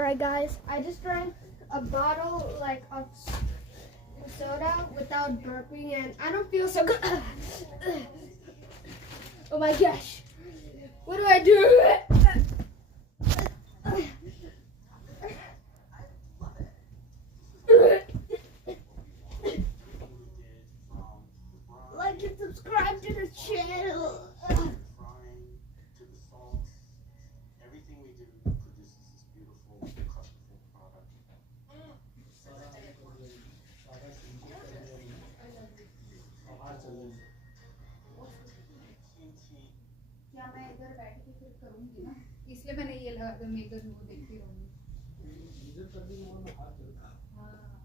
Alright guys, I just drank a bottle like of soda without burping and I don't feel so good. Oh my gosh. What do I do? Like and subscribe to the channel. Everything we do produces this beautiful, colorful product. क्या मैं इधर बैठ के फिर करूंगी ना, इसलिए मैंने ये लगा, मैं इधर वो देखती रहूंगी। हाँ